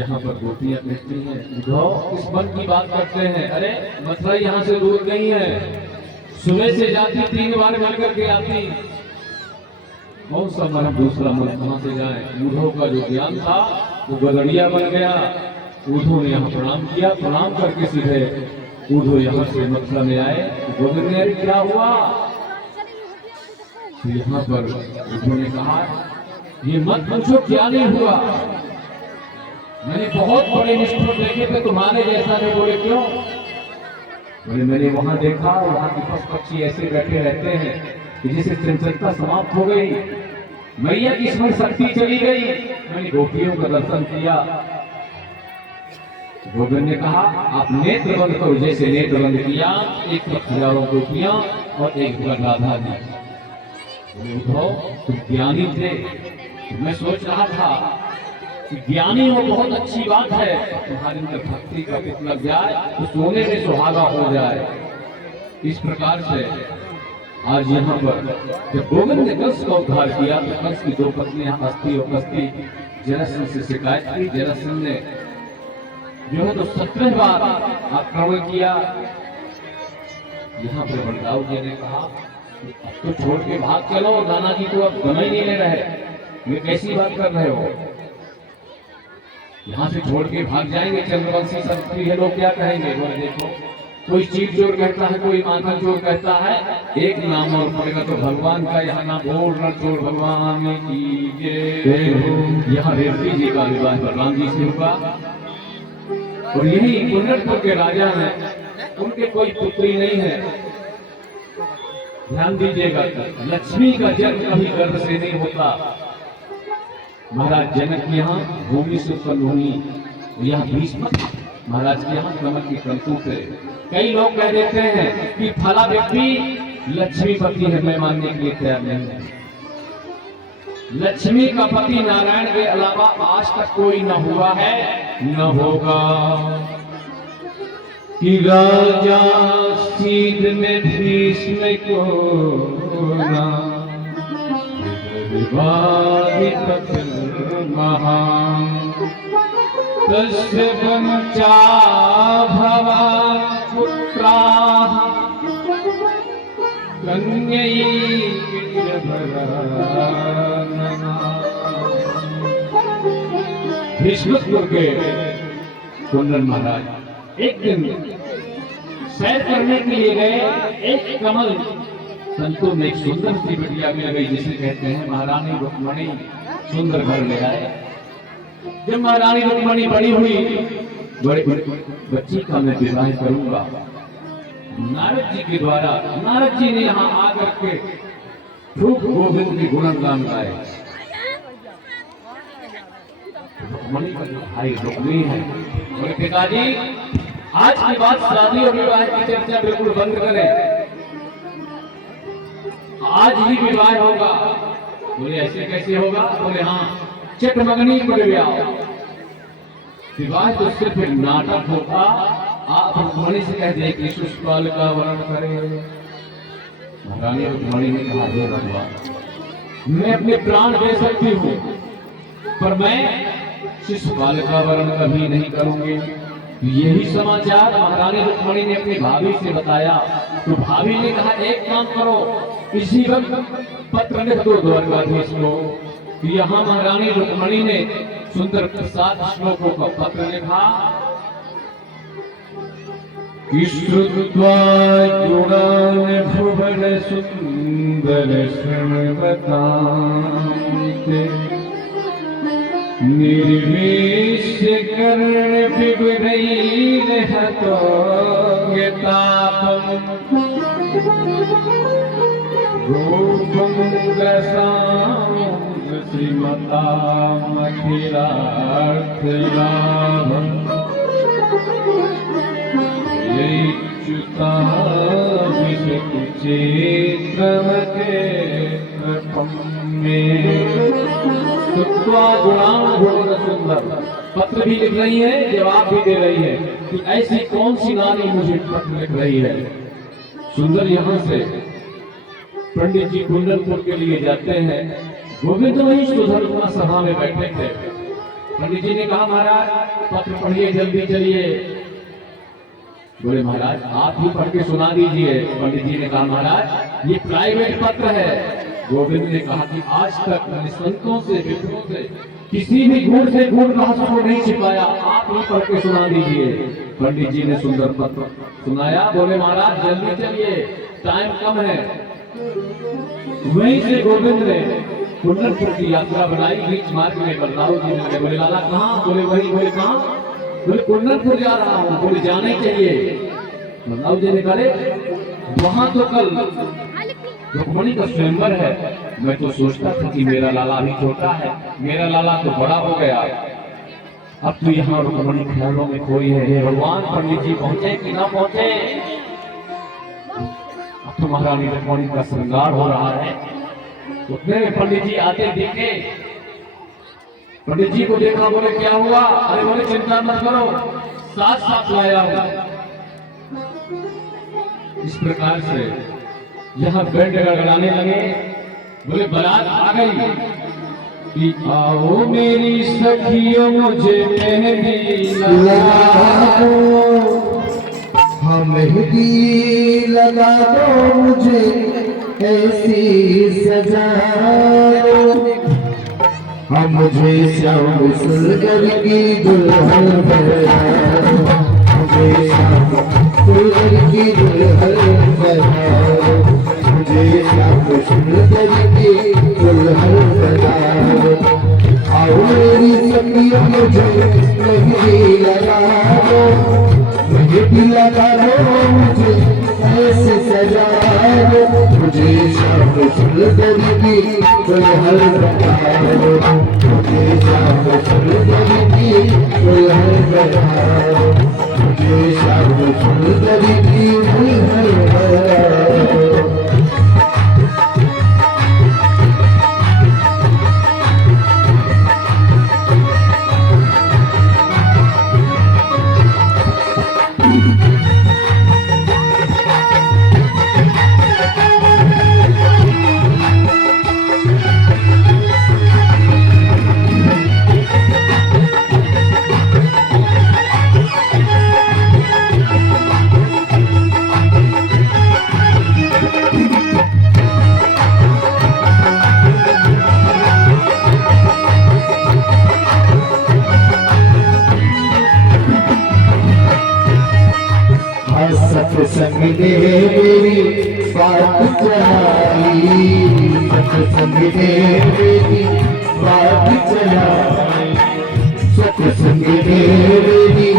यहाँ पर गोपियां कहती हैं, इस वन की बात करते हैं। अरे मथुरा यहाँ से दूर नहीं है, सुबह से जाती 3 बार मिल करके आती। कौन सा मन दूसरा मन कहाँ से जाए। उद्धव का जो ज्ञान था वो गलड़िया बन गया। उद्धव ने यहाँ प्रणाम किया, प्रणाम करके सीधे उद्धव यहाँ से मथुरा में आए। गोविंद ने क्या हुआ, तो यहाँ पर उद्धव ने कहा ये मत पूछो क्या नहीं हुआ, मैंने बहुत बड़े निष्ठुर देखे थे, तुम्हारे जैसा नहीं। बोले क्यों? बोले मैंने वहां देखा, वहां के पक्षी ऐसे बैठे रहते हैं कि जैसे चंचलता समाप्त हो गई, मैया की स्मरण शक्ति चली गई। मैंने गोपियों का दर्शन किया। गोविंद ने कहा आप नेत्र बंद करो। जैसे नेत्र बंद किया, एक 1000 गोपियां और एक राधा जी। उद्धव तुम ज्ञानी थे, मैं सोच रहा था ज्ञानी हो बहुत अच्छी बात है, तुम्हारे अंदर भक्ति का पित लग जाए तो सोने में सुहागा हो जाए। इस प्रकार से आज यहाँ पर जब गोविंद ने कंस का उद्धार किया तो कंस की 2 पत्नियां हस्ती और कस्ती जरासंध से शिकायत की। जरासंध ने जो है तो 17 बार आक्रमण किया। यहाँ पर बलदाऊ जी ने कहा तो छोड़ के भाग चलो, नाना जी तो अब समय नहीं ले रहे, ये कैसी बात कर रहे हो, यहाँ से छोड़ के भाग जाएंगे, चंद्रवंशी संस्कृति है, लोग क्या कहेंगे। बोले देखो कोई चीज चोर कहता है, कोई माखन चोर कहता है, एक नाम और पड़ेगा तो भगवान का यहाँ ना बोल ना चोर भगवान की जय। यहाँ रेवती जी का विवाह बलराम जी से हुआ और यही कुन्नरपुर के राजा हैं, उनके कोई पुत्री नहीं है। ध्यान दीजिएगा, लक्ष्मी का जन्म कभी गर्भ से नहीं होता। महाराज जनक के यहाँ भूमि से उत्पन्न हुई, यहाँ भीष्म महाराज के यहाँ कमल की तंतु से। कई लोग कह देते हैं कि फला व्यक्ति लक्ष्मीपति है, मैं मानने के लिए तैयार नहीं है। लक्ष्मी का पति नारायण के अलावा आज तक कोई न हुआ है न होगा। कि राजा सीध में भीष्म को विवादित महान तस्य वंचा भवान् पुत्राः कन्यैः भीष्मपुर के कुंदन महाराज एक दिन सैर करने के लिए गए। एक कमल संतों में एक सुंदर सी बिटिया मिल गई, जिसे कहते हैं महारानी रुक्मणी। सुंदर घर ले आए। जब महारानी रुक्मणी बड़ी हुई, बड़े बच्ची का मैं विवाह करूंगा। नारद जी के द्वारा नारद जी ने यहाँ आकर के खूब गोविंद के गुणगान गाए। रुक्मणी का जो भाई रुक्मी है, बोले पिताजी आज के बाद शादी और विवाह की चर्चा बिल्कुल बंद करें, आज ही विवाह होगा। बोले ऐसे कैसे होगा? बोले हाँ, चटमगनी पड़ गया, विवाह तो सिर्फ एक नाटक होगा। आप रुक्मणी से कह दे कि शिशुपाल का वर्ण करें। महारानी रुक्मणी ने कहा हे भगवान, मैं अपने प्राण दे सकती हूँ पर मैं शिशुपाल का वर्ण कभी नहीं करूंगी। यही समाचार महारानी रुक्मणी ने अपनी भाभी से बताया। तो भाभी ने कहा एक काम करो, इसी वक्त पत्र लिख दो द्वारकाधीश को। यहाँ महारानी रुक्मणी ने सुंदर 7 श्लोकों का पत्र लिखा। कि श्रुत्वा गुणान् भुवन सुन्दर शृण्वतान्ते निर्वेश्य कर्ण विवरैर्हतो तापम् रूपं ग्रसां श्रीमतामखिलार्थलाभम् यैच्युताभिषेकचेत्रमते कृपं मे। सुंदर पत्र भी लिख रही है, जवाब भी दे रही है कि ऐसी कौन सी नारी मुझे पत्र लिख रही है। सुंदर यहाँ से पंडित जी कुंडलपुर के लिए जाते हैं। गोविंद वही सुधर्मा सभा में बैठे थे। पंडित जी ने कहा महाराज पत्र पढ़िए, जल्दी चलिए। बोले महाराज आप ही पढ़ के सुना दीजिए। पंडित जी ने कहा महाराज ये प्राइवेट पत्र है। गोविंद ने कहा कि आज तक मैंने संतों से विप्रों से किसी भी गुण से गुण रहस्य को नहीं छिपाया, आप ही पढ़ के सुना दीजिए। पंडित जी ने सुंदर पत्र सुनाया। बोले महाराज जल्दी चलिए, टाइम कम है। वहीं से गोविंद ने कुंडलपुर की यात्रा बनाई। बीच मार्ग में बलराव जी ने बोले लाला कहाँ? बोले वही। बोले कहाँ? बोले कुंडलपुर जा रहा हूँ। बोले जाना ही चाहिए। बलराव जी ने कहा वहां तो कल रुक्मणी का स्वयंवर है। मैं तो सोचता था कि मेरा लाला भी छोटा है, मेरा लाला तो बड़ा हो गया, अब तो यहाँ रुक्मणी ख्यालों में कोई है। हे भगवान पंडित जी पहुंचे कि ना पहुंचे? अब तो महारानी रुक्मणी का श्रृंगार हो रहा है। उतने में पंडित जी आते दिखे। पंडित जी को देखा, बोले क्या हुआ? अरे बोले चिंता मत करो, साथ साथ लाया हूं। इस प्रकार से यहाँ बैंड गड़गड़ाने लगे। बोले बारात आ गई कि आओ मेरी सखियों मुझे मेहंदी लगा दो, हाँ मेहंदी लगा दो मुझे ऐसी सजा, हाँ मुझे श्याम सुंदर की दुल्हन बना, मुझे श्याम सुंदर की दुल्हन बना, मुझे श्याम सुंदर की दुल्हन बना। आओ मेरी सखियों मुझे मेहंदी लगा दो, मेहंदी लगा दो मुझे ऐसे सजा दो, मुझे श्याम सुंदर की दुल्हन बना दो, मुझे श्याम सुंदर की दुल्हन बना दो, मुझे श्याम सुंदर की दुल्हन बना दो। सत्संग ने मेरी बात चलाई, सत्संग ने मेरी बात चलाई, सत्संग ने मेरी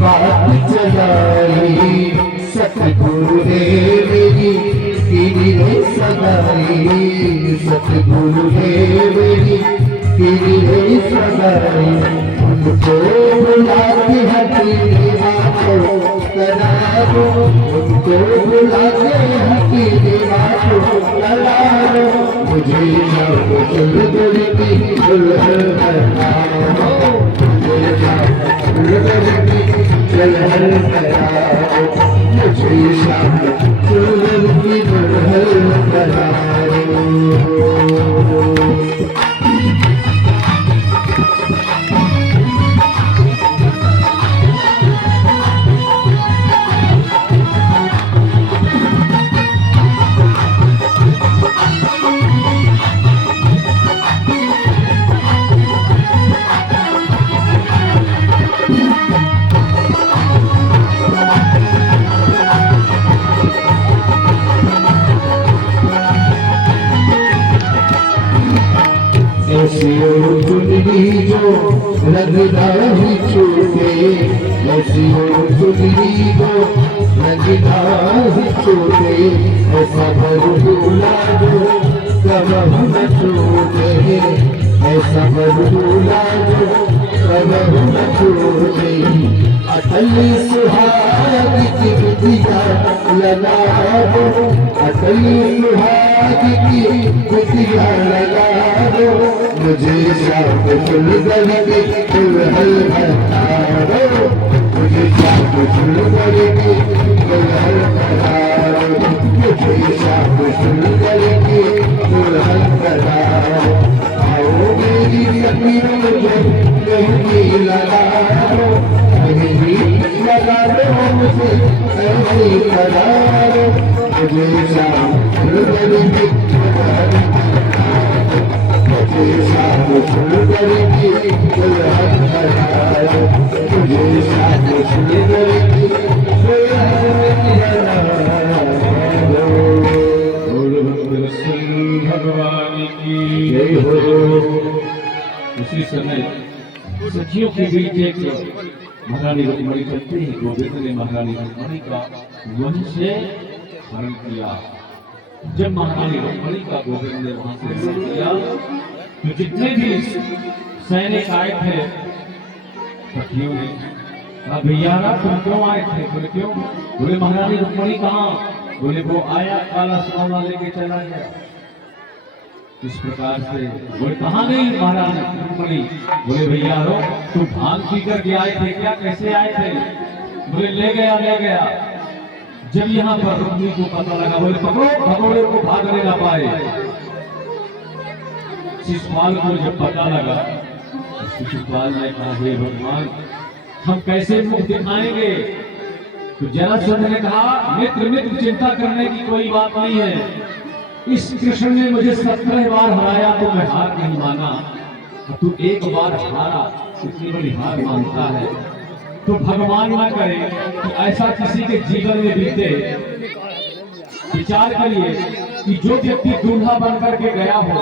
बात चलाई, सतगुरु ने मेरी पीढ़ी सगाई, सतगुरु ने मेरी पीढ़ी सगाई। उनको बुलाते हैं पीढ़ी बातों करा दो, उनको बुलाते हैं पीढ़ी बातों करा दो, मुझे श्याम सुंदर की दुल्हन बना दो, मुझे श्याम सुंदर की दुल्हन बना दो, मुझे श्याम सुंदर की दुल्हन बना दो। सुनरी जो रंगना ही छूटे, ऐसी हो सुनरी जो रंगना ही छूटे, ऐसा बरदूला जो कबहू न छूटे, ऐसा बरदूला जो कबहू न छूटे। अटल सुहाग की बिटिया लगाओ, अटल सुहाग की बिटिया लगाओ, मुझे शाम सुंदर की दुल्हन बनाओ, मुझे शाम सुंदर की दुल्हन बनाओ, मुझे शाम सुंदर की दुल्हन बनाओ। आओ मेरी सखियों मुझे मेहंदी लगाओ, मेहंदी लगा दो मुझे ऐसी कराओ, मुझे शाम सुंदर की दुल्हन बनाओ, मुझे शाम सुंदर की दुल्हन बनाओ, मुझे शाम सुंदर की दुल्हन बनाओ। बोल भक्त भगवान की जय हो। उसी समय सखियों के बीच एक महारानी रुक्मणी चलती है। गोविंद ने महारानी रुक्मणी का वहीं से हरण किया। जब महारानी रुक्मणी का गोविंद ने वहां से हरण किया तो जितने भी सैनिक आए थे सखियों ने कहा, भैया तुम क्यों आए थे? बोले क्यों? बोले महारानी रुक्मणी कहाँ? बोले वो आया काला सोना लेके चला गया। इस प्रकार से बोले कहाँ गई महारानी रुक्मणी? बोले भैया तुम भांग पी करके आए थे क्या? कैसे आए थे? बोले ले गया। जब यहाँ पर रुक्मणी को पता लगा, बोले पकड़ो भगोड़े को भागने ना पाए। शिशुपाल को जब पता लगा, शिशुपाल ने कहा, हे भगवान हम कैसे मुख दिखाएंगे? तो जरासंध ने कहा, मित्र चिंता करने की कोई बात नहीं है। इस कृष्ण ने मुझे 17 बार हराया तो मैं हार नहीं माना, तू एक बार हारा इतनी बड़ी हार मानता है तो भगवान ना करे कि ऐसा किसी के जीवन में बीते। विचार करिए कि जो व्यक्ति दूल्हा बनकर के गया हो,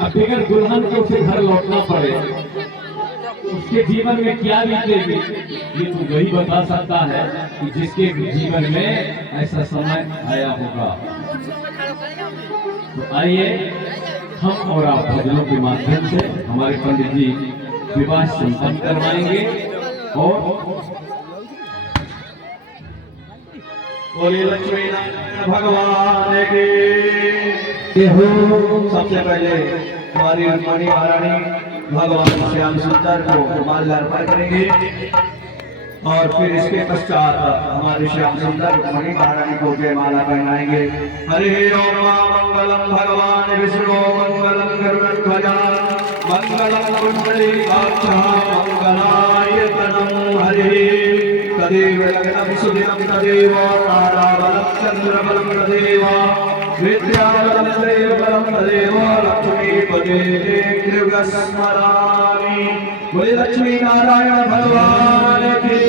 अब बगैर दुल्हन को उसे घर लौटना पड़े, उसके जीवन में क्या बीतेगी? ये तो वही बता सकता है कि जिसके जीवन में ऐसा समय आया होगा। तो आइए हम और आप भजनों के माध्यम से हमारे पंडित जी विवाह संपन्न करवाएंगे। और बोले लक्ष्मी नारायण भगवान की। सबसे पहले हमारी रुक्मणी महारानी भगवान श्याम सुंदर को माला अर्पण करेंगे और फिर इसके पश्चात हमारे श्याम सुंदर रुक्मणी महारानी को जयमाला पहनाएंगे। हरे राम मंगलम भगवान विष्णु मंगलम गरुड़ध्वजा मंगलम कुंडलीकाक्षः मंगलायतनं हरे। तदेव लग्नं सुदिनं तदेव ताराबलं चन्द्रबलं तदेव विद्याबलं देवबलं तदेव लक्ष्मीपते कृगस्मरामि। बोले लक्ष्मी नारायण भगवान की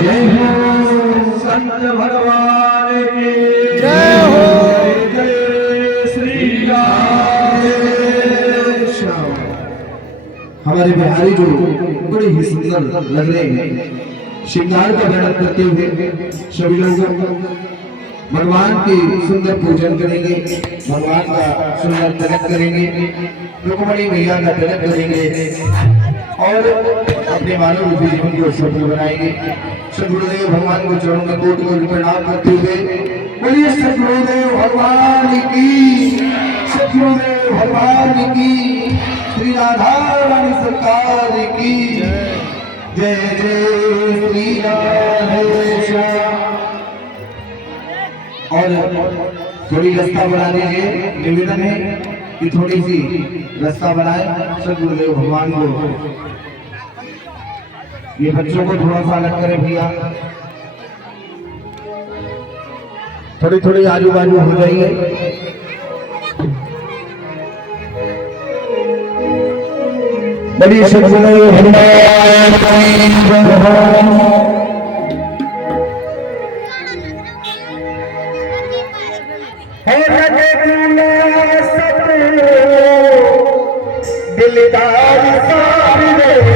जय हो। संत भगवान की जय हो। जय श्री राम। हमारे बिहारी जो बड़े ही सुंदर लग रहे हैं, श्रृंगार का वर्णन करते हुए सभी लोग भगवान की सुंदर पूजन करेंगे, भगवान का सुंदर तलक करेंगे, रुक्मणी मैया का तलक करेंगे और अपने मानव रूपी जीवन को सफल बनाएंगे। सदगुरुदेव भगवान को चरणों में कोटि कोटि प्रणाम करते हुए बोलिए सदगुरुदेव भगवान की, सदगुरुदेव भगवान की, श्री राधा रानी सरकार की जय। जय श्री राधे। और थोड़ी रास्ता बना दीजिए, निवेदन है कि थोड़ी सी रास्ता बनाए सदगुरुदेव भगवान को। ये बच्चों को थोड़ा सा अलग करें भैया, थोड़ी थोड़ी आजू बाजू हो जाइए। बड़ी सदगुरुदेव भगवान दिलदार सारी रे